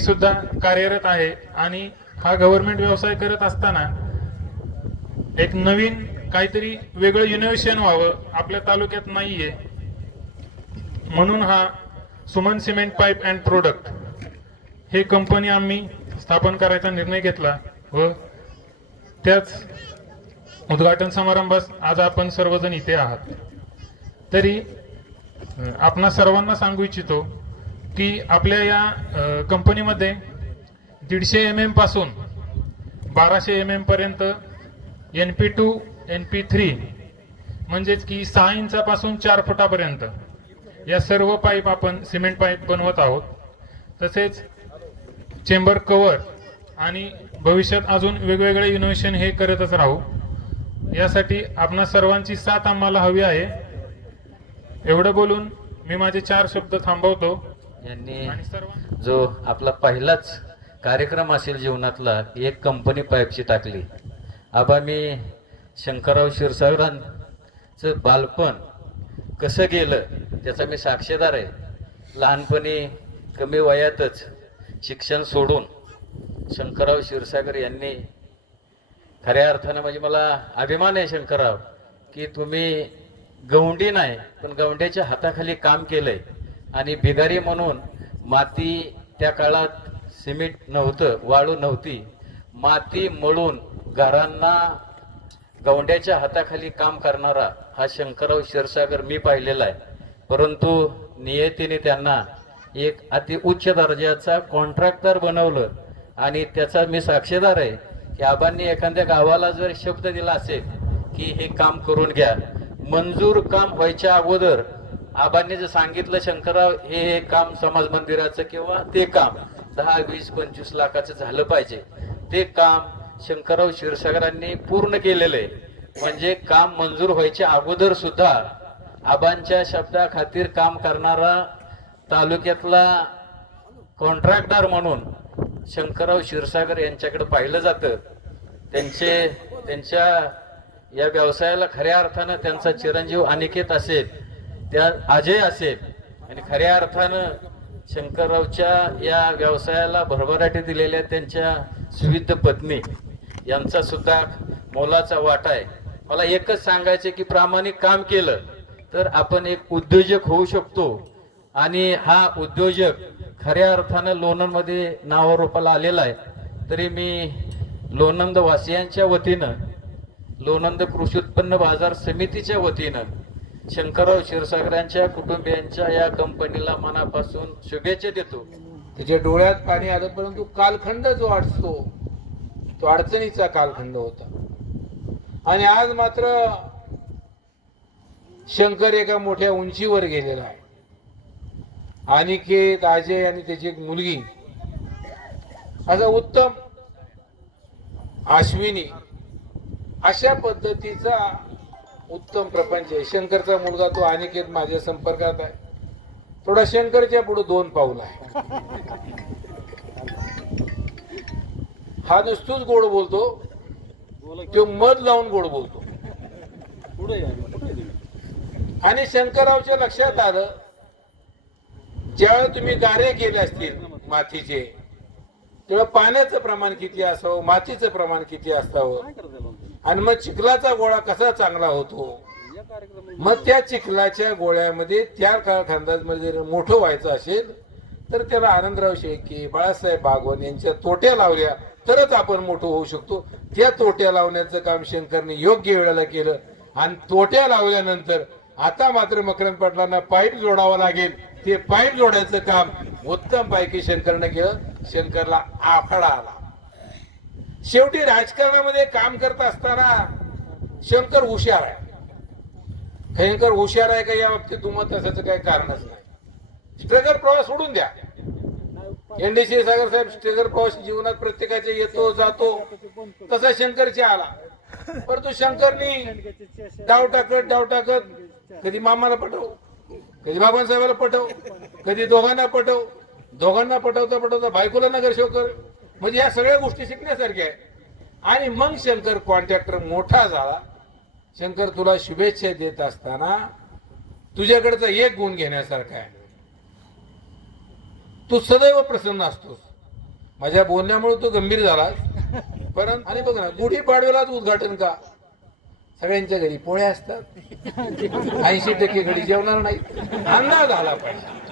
सुद्धा कार्यरत आहे आणि हा गव्हर्नमेंट व्यवसाय करत असताना एक नवीन काहीतरी वेगळं इनोव्हेशन व्हावं आपल्या तालुक्यात नाहीये. म्हणून हा Suman cement pipe and product हे कंपनी आम्ही स्थापन करायचा निर्णय घेतला व त्याच उद्घाटन समारंभास आज आपण सर्वजण इथे आहात. तरी आपण आपणा सर्वांना सांगू इच्छितो की आपल्या या कंपनीमध्ये दीडशे एम एमपासून बाराशे एम एम पर्यंत N P two N P three म्हणजेच की सहा इंचापासून चार फुटापर्यंत या सर्व पाईप आपण सिमेंट पाईप बनवत आहोत. तसेच चेंबर कवर आणि भविष्यात अजून वेगवेगळे इनोव्हेशन हे करतच राहू. यासाठी आपणा सर्वांची साथ आम्हाला हवी आहे. एवढं बोलून मी माझे चार शब्द थांबवतो. यांनी जो आपला पहिलाच कार्यक्रम असेल जीवनातला एक कंपनी पाईपची टाकली. आबा मी शंकरराव क्षीरसागरांचं बालपण कसं गेलं त्याचा मी साक्षीदार आहे. लहानपणी कमी वयातच शिक्षण सोडून शंकरराव क्षीरसागर यांनी खऱ्या अर्थानं म्हणजे मला अभिमान आहे शंकरराव की तुम्ही गवंडी नाही पण गवंड्याच्या हाताखाली काम केलंय. आणि भिगारी म्हणून माती त्या काळात सिमेंट नव्हतं वाळू नव्हती. माती मळून घरांना गवंड्याच्या हाताखाली काम करणारा हा शंकरराव क्षीरसागर मी पाहिलेला आहे. परंतु नियतीने त्यांना एक अति उच्च दर्जाचा कॉन्ट्रॅक्टर बनवलं आणि त्याचा मी साक्षीदार आहे की आबांनी एखाद्या गावाला जर शब्द दिला असेल की हे काम करून घ्या मंजूर काम व्हायच्या अगोदर आबांनी जर सांगितलं शंकरराव हे हे काम समाज मंदिराचं किंवा ते काम दहा वीस पंचवीस लाखाचं झालं पाहिजे. ते काम शंकरराव क्षीरसागरांनी पूर्ण केलेलं आहे. म्हणजे काम मंजूर व्हायच्या अगोदर सुद्धा आबांच्या शब्दाखातीर काम करणारा तालुक्यातला कॉन्ट्रॅक्टर म्हणून शंकरराव क्षीरसागर यांच्याकडे पाहिलं जातं. त्यांचे त्यांच्या या व्यवसायाला खऱ्या अर्थानं त्यांचा चिरंजीव अनिकेत असेल त्या अजय असेल आणि खऱ्या अर्थानं शंकररावच्या या व्यवसायाला भरभराटी दिलेल्या त्यांच्या सुविध पत्नी यांचा सुद्धा मोलाचा वाटा आहे. मला एकच सांगायचं की प्रामाणिक काम केलं तर आपण एक उद्योजक होऊ शकतो. आणि हा उद्योजक खऱ्या अर्थानं लोणंदमध्ये नावारूपाला आलेला आहे. तरी मी लोणंद वासियांच्या वतीनं लोणंद कृषी उत्पन्न बाजार समितीच्या वतीनं शंकरराव क्षीरसागरांच्या कुटुंबियांच्या या कंपनीला मनापासून शुभेच्छा देतो. त्याच्या डोळ्यात पाणी आलं परंतु कालखंड जो अडचतो तो अडचणीचा कालखंड होता. आणि आज मात्र शंकर एका मोठ्या उंचीवर गेलेला आहे. अनिकेत अजय आणि त्याची एक मुलगी. असा उत्तम अश्विनी अशा पद्धतीचा उत्तम प्रपंच आहे. शंकरचा मुलगा तो अनिकेत माझ्या संपर्कात आहे. थोडा शंकरच्या पुढे दोन पाऊल आहे. हा नुसतोच गोड बोलतो. तो मध लावून गोड बोलतो. आणि शंकररावच्या लक्षात आलं ज्यावेळेला तुम्ही गारे केले असतील मातीचे तेव्हा पाण्याचं प्रमाण किती असावं मातीचं प्रमाण किती असावं? आणि मग चिखलाचा गोळा कसा चांगला होतो? मग त्या चिखलाच्या गोळ्यामध्ये त्या काळखंडामध्ये जर मोठं व्हायचं असेल तर त्याला आनंदराव शेळके बाळासाहेब बागवान यांच्या तोट्या लावल्या तरच आपण मोठं होऊ शकतो. त्या तोट्या लावण्याचं काम शंकरने योग्य वेळेला केलं. आणि तोट्या लावल्यानंतर आता मात्र मकरंद पाटलांना पाईप जोडावं लागेल. ते पाईप जोडायचं काम उत्तम पैकी शंकरने केलं. शंकरला आखाडा आला. शेवटी राजकारणामध्ये काम करत असताना शंकर हुशार आहे. भयंकर हुशार आहे का या बाबतीत दुमत असायचं काही कारणच नाही. स्ट्रगल प्रवास सोडून द्या. एनडीसी सागर साहेब स्ट्रगल प्रवास जीवनात प्रत्येकाच्या येतो जातो. तसा शंकरच्या आला. परंतु शंकरनी डाव टाकत डाव टाकत कधी मामाला पटव कधी बाबासाहेबाला पटव कधी दोघांना पटव. दोघांना पटवता पटवता बायकोला नगर कर. म्हणजे या सगळ्या गोष्टी शिकण्यासारख्या आणि मग शंकर कॉन्ट्रॅक्टर मोठा झाला. शंकर तुला शुभेच्छा देत असताना तुझ्याकडचा एक गुण घेण्यासारखा आहे. तू सदैव प्रसन्न असतोस. माझ्या बोलण्यामुळे तू गंभीर झालास. परंतु आणि बघ ना गुढीपाडव्यालाच उद्घाटन का? सगळ्यांच्या घरी पोळ्या असतात. ऐंशी टक्के घरी जेवणार नाही अंदाज आला पाहिजे.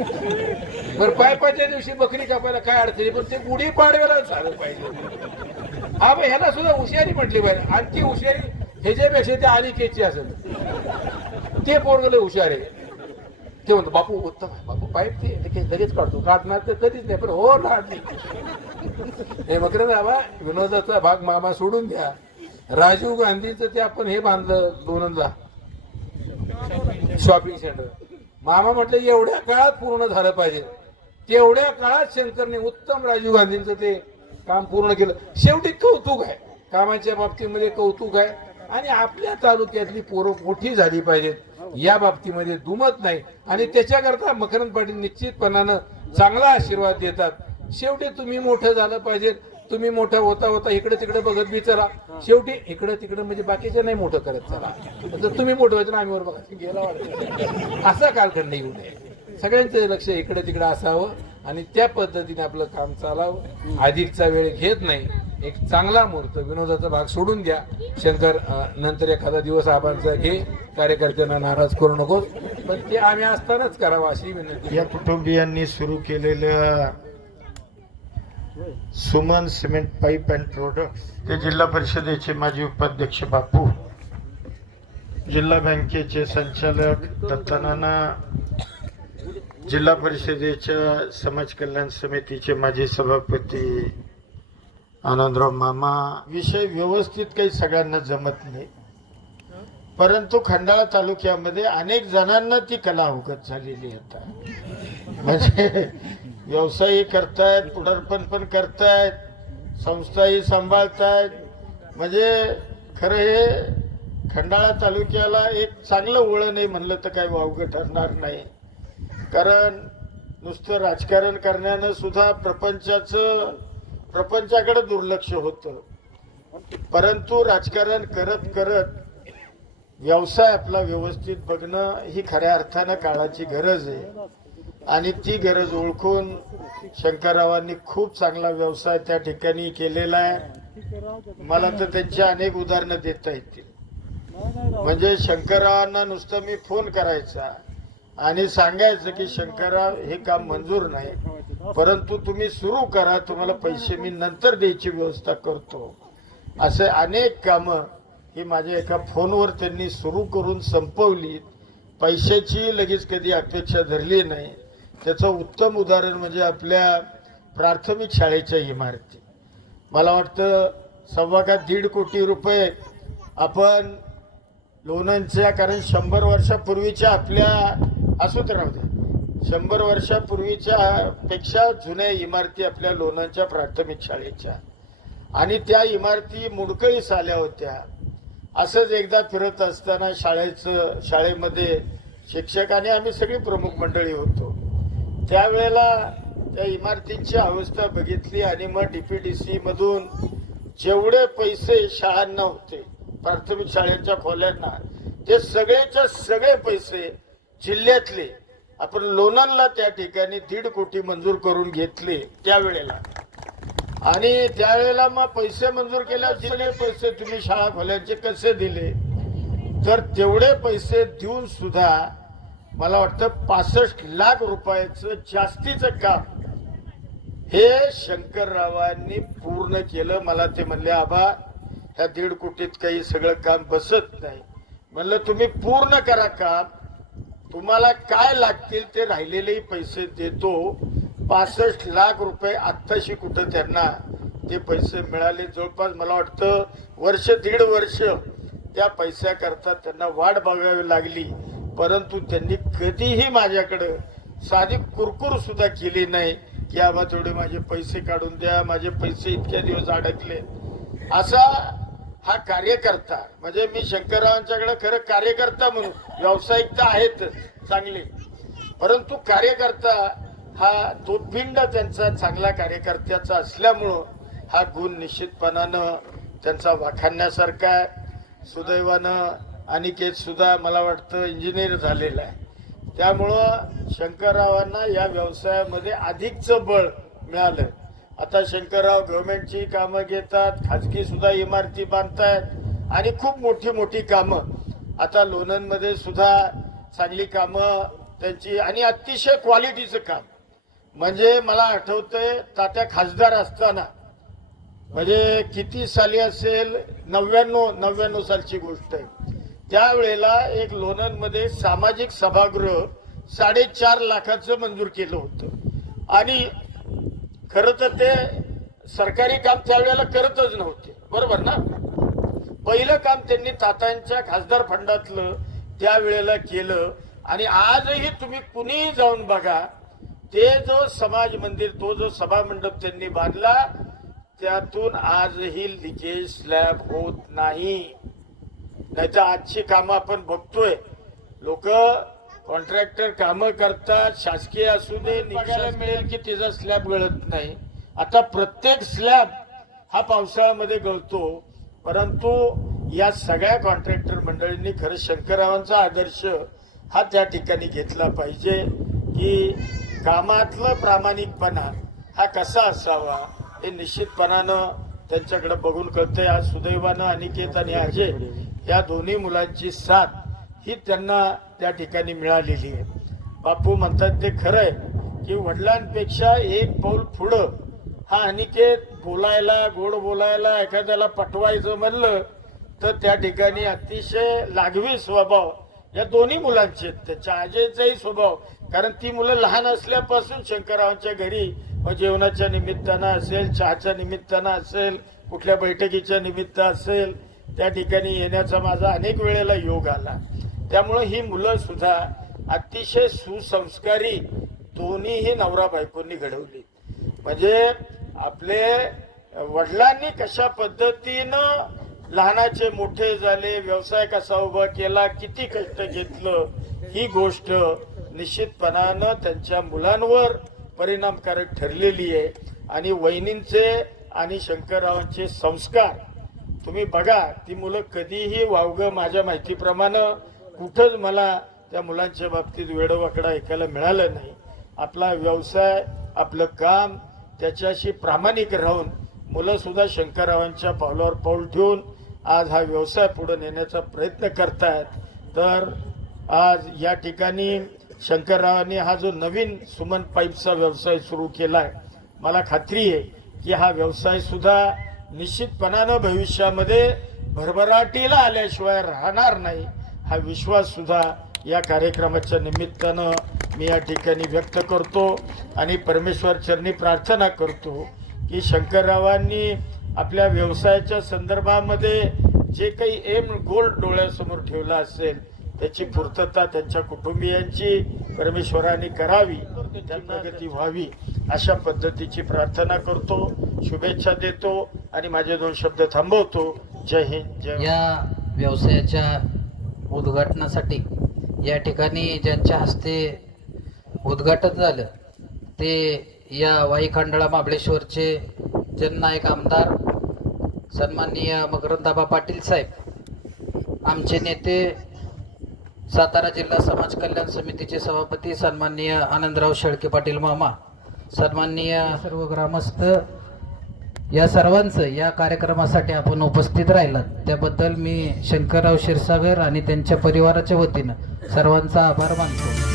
बरं पायपाच्या दिवशी बकरी कापायला काय अडचणी पण ते गुढी पाडव्याला झालं पाहिजे. हा बा ह्याला सुद्धा हुशारी म्हटली पाहिजे. आणि ती हुशारी ह्याच्यापेक्षा ते अनिकेची असेल. ते पोरगले हुशार आहे. ते म्हणतो बापू उत्तम आहे. बापू पाईप ते लगेच काढतो. काढणार तर कधीच नाही पण हो लाडली हे मकर बाबा विनोदाचा भाग मामा सोडून द्या. राजीव गांधीचं ते आपण हे बांधलं दोनला शॉपिंग सेंटर. मामा म्हटलं एवढ्या काळात पूर्ण झालं पाहिजे. तेवढ्या काळात शंकरने उत्तम राजीव गांधींचं ते काम पूर्ण केलं. शेवटी कौतुक आहे. कामाच्या बाबतीमध्ये कौतुक आहे. आणि आपल्या तालुक्यातली पोरं मोठी झाली पाहिजेत. या बाबतीमध्ये दुमत नाही. आणि त्याच्याकरता मकरंद पाटील निश्चितपणानं चांगला आशीर्वाद देतात. शेवटी तुम्ही मोठं झालं पाहिजेत. तुम्ही मोठं होता होता इकडे तिकडे बघत बी चला. शेवटी इकडे तिकडे म्हणजे बाकीचे नाही मोठं करत चला. जर तुम्ही मोठं व्हायचं ना आम्ही वर बघा गेला वाटत. असा कालखंड येऊ नये. सगळ्यांचं लक्ष इकडे तिकडे असावं आणि त्या पद्धतीने आपलं काम चालावं. अधिकचा वेळ घेत नाही. एक चांगला मुहूर्त विनोदाचा भाग सोडून द्या. शंकर नंतर एखादा दिवस आबांचा घे. कार्यकर्त्यांना नाराज करू नकोस. पण ते आम्ही असतानाच करावं अशी विनंती. या कुटुंबियांनी सुरू केलेल्या Suman cement pipe and product ते जिल्हा परिषदेचे माजी उपाध्यक्ष बापू. जिल्हा बँकेचे संचालक दत्तानाना जिल्हा परिषदेच्या समाज कल्याण समितीचे माजी सभापती आनंदराव मामा. विषय व्यवस्थित काही सगळ्यांना जमत नाही. परंतु खंडाळा तालुक्यामध्ये अनेक जणांना ती कला अवगत झालेली आता. म्हणजे व्यवसायही करतायत पुढारपण पण करतायत संस्थाही सांभाळतायत. म्हणजे खरं हे खंडाळा तालुक्याला एक चांगलं वळण आहे म्हणलं तर काही वावगं ठरणार नाही. कारण नुसतं राजकारण करण्यानं सुद्धा प्रपंचाचं प्रपंचाकडे दुर्लक्ष होतं. परंतु राजकारण करत करत व्यवसाय आपला व्यवस्थित बघणं ही खऱ्या अर्थानं काळाची गरज आहे. आणि ती गरज ओळखून शंकररावांनी खूप चांगला व्यवसाय त्या ठिकाणी केलेला आहे. मला तर त्यांची अनेक उदाहरणं देता येतील. म्हणजे शंकररावांना नुसतं मी फोन करायचा आणि सांगायचं की शंकरराव हे काम मंजूर नाही. परंतु तुम्ही सुरू करा. तुम्हाला पैसे मी नंतर द्यायची व्यवस्था करतो. असे अनेक कामं ही माझ्या एका फोनवर त्यांनी सुरू करून संपवली पैशाची लगेच कधी अपेक्षा धरली नाही. त्याचं उत्तम उदाहरण म्हणजे आपल्या प्राथमिक शाळेच्या इमारती. मला वाटतं सव्वा का दीड कोटी रुपये आपण लोणंदच्या कारण शंभर वर्षापूर्वीच्या आपल्या असू तर राहू द्या शंभर वर्षापूर्वीच्या पेक्षा जुन्या इमारती आपल्या लोणंदच्या प्राथमिक शाळेच्या. आणि त्या इमारती मुडकळीस आल्या होत्या. असंच एकदा फिरत असताना शाळेचं शाळेमध्ये शिक्षक आणि आम्ही सगळी प्रमुख मंडळी होतो. त्यावेळेला त्या इमारतींची अवस्था बघितली आणि मग डीपीडीसी मधून जेवढे पैसे शाळांना होते प्राथमिक शाळेच्या खोल्यांना ते सगळेच्या सगळे पैसे जिल्ह्यातले आपण लोणांना त्या ठिकाणी दीड कोटी मंजूर करून घेतले त्यावेळेला. आणि त्यावेळेला मग पैसे मंजूर केल्यावर सगळे पैसे तुम्ही शाळा खोल्यांचे कसे दिले? तर तेवढे पैसे देऊन सुद्धा मला वाटतं पासष्ट लाख रुपयाचं जास्तीचं काम हे शंकररावांनी पूर्ण केलं. मला ते म्हणले आबा ह्या दीड कोटीत काही सगळं काम बसत नाही. म्हणलं तुम्ही पूर्ण करा काम. तुम्हाला काय लागतील ते राहिलेलेही पैसे देतो. पासष्ट लाख रुपये आत्ताशी कुठं त्यांना ते पैसे मिळाले. जवळपास मला वाटतं वर्ष दीड वर्ष त्या पैशाकरता त्यांना वाट बघावी लागली. परंतु त्यांनी कधीही माझ्याकडं साधी कुरकुर सुद्धा केली नाही की आबा थोडे माझे पैसे काढून द्या माझे पैसे इतक्या दिवस अडकले. असा हा कार्यकर्ता म्हणजे मी शंकररावांच्याकडे खरं कार्यकर्ता म्हणून व्यावसायिक तर आहेत चांगले परंतु कार्यकर्ता हा तो पिंड त्यांचा चांगला कार्यकर्त्याचा असल्यामुळं हा गुण निश्चितपणानं त्यांचा वाखाणण्यासारखा आहे. सुदैवानं अनिकेत सुद्धा मला वाटतं इंजिनियर झालेला आहे. त्यामुळं शंकररावांना या व्यवसायामध्ये अधिकचं बळ मिळालं आता शंकरराव गव्हर्नमेंटची कामं घेतात खाजगी सुद्धा इमारती बांधतायत आणि खूप मोठी मोठी कामं. आता लोणंदमध्ये सुद्धा चांगली कामं त्यांची आणि अतिशय क्वालिटीचं काम. म्हणजे मला आठवतंय तात्या खासदार असताना म्हणजे किती साली असेल? नव्याण्णव नव्याण्णव सालची गोष्ट आहे. त्यावेळेला एक लोणंदमध्ये सामाजिक सभागृह साडेचार लाखाचं मंजूर केलं होतं. आणि खरं तर ते सरकारी काम त्यावेळेला करतच नव्हते. बरोबर ना? पहिलं काम त्यांनी तात्यांच्या खासदार फंडातलं त्यावेळेला केलं. आणि आजही तुम्ही कुणीही जाऊन बघा ते जो समाज मंदिर तो जो सभा मंडप त्यांनी बांधला त्यातून आजही लिकेज स्लॅब होत नाही. नाहीतर आजची कामं आपण बघतोय. लोक कॉन्ट्रॅक्टर कामं करतात शासकीय असू दे बघायला मिळेल की त्याचा स्लॅब गळत नाही. आता प्रत्येक स्लॅब हा पावसाळ्यामध्ये गळतो परंतु या सगळ्या कॉन्ट्रॅक्टर मंडळींनी खरं शंकररावांचा आदर्श हा त्या ठिकाणी घेतला पाहिजे की कामातलं प्रामाणिकपणा हा कसा असावा हे निश्चितपणानं त्यांच्याकडे बघून कळतंय. आज सुदैवानं अनिकेत आणि अजय या दोन्ही मुलांची साथ ही त्यांना त्या ठिकाणी मिळालेली आहे बापू म्हणतात ते खरं आहे की वडिलांपेक्षा एक पाऊल पुढं हा अनिकेत बोलायला गोड बोलायला एखाद्याला पटवायचं म्हणलं तर त्या ठिकाणी अतिशय लागवी स्वभाव या दोन्ही मुलांचे आहेत. त्याच्या आजेचाही स्वभाव कारण ती मुलं लहान असल्यापासून शंकररावांच्या घरी मग जेवणाच्या निमित्तानं असेल चहाच्या निमित्तानं असेल कुठल्या बैठकीच्या निमित्त असेल त्या ठिकाणी येण्याचा माझा अनेक वेळेला योग आला. त्यामुळं ही मुलं सुद्धा अतिशय सुसंस्कारी दोन्हीही नवरा बायकोंनी घडवली. म्हणजे आपले वडिलांनी कशा पद्धतीनं लहानाचे मोठे झाले व्यवसाय कसा उभा केला किती कष्ट घेतलं ही गोष्ट निश्चितपणानं त्यांच्या मुलांवर परिणामकारक ठरलेली आहे. आणि वहिनींचे आणि शंकररावांचे संस्कार तुम्ही बघा ती मुलं कधीही वावगं माझ्या माहितीप्रमाणे कुठंच मला त्या मुलांच्या बाबतीत वेडवाकडा ऐकायला मिळालं नाही. आपला व्यवसाय आपलं काम त्याच्याशी प्रामाणिक राहून मुलं सुद्धा शंकररावांच्या पावलावर पाऊल ठेवून आज हा व्यवसाय पुढे नेण्याचा प्रयत्न करतायत. तर आज या ठिकाणी शंकररावांनी हा जो नवीन सुमन पाईपचा व्यवसाय सुरू केलाय मला खात्री आहे की हा व्यवसाय सुद्धा निश्चितपणानं भविष्यामध्ये भरभराटीला आल्याशिवाय राहणार नाही हा विश्वास सुद्धा या कार्यक्रमाच्या निमित्तानं मी या ठिकाणी व्यक्त करतो आणि परमेश्वर चरणी प्रार्थना करतो की शंकररावांनी आपल्या व्यवसायाच्या संदर्भामध्ये जे काही एम गोल डोळ्यासमोर ठेवला असेल त्याची पूर्तता त्यांच्या कुटुंबियांची परमेश्वराने करावी प्रगती व्हावी अशा पद्धतीची प्रार्थना करतो शुभेच्छा देतो आणि माझे दोन शब्द थांबवतो. जय हिंद जय या व्यवसायाच्या उद्घाटनासाठी या ठिकाणी ज्यांच्या हस्ते उद्घाटन झालं ते या वाई खंडाळा महाबळेश्वरचे जननायक आमदार सन्माननीय मकरंदाबा पाटील साहेब आमचे नेते सातारा जिल्हा समाज कल्याण समितीचे सभापती सन्माननीय आनंदराव शेळके पाटील मामा सन्माननीय सर्व ग्रामस्थ या सर्वांचं या कार्यक्रमासाठी आपण उपस्थित राहिलात त्याबद्दल मी शंकरराव क्षीरसागर आणि त्यांच्या परिवाराच्या वतीनं सर्वांचा आभार मानतो.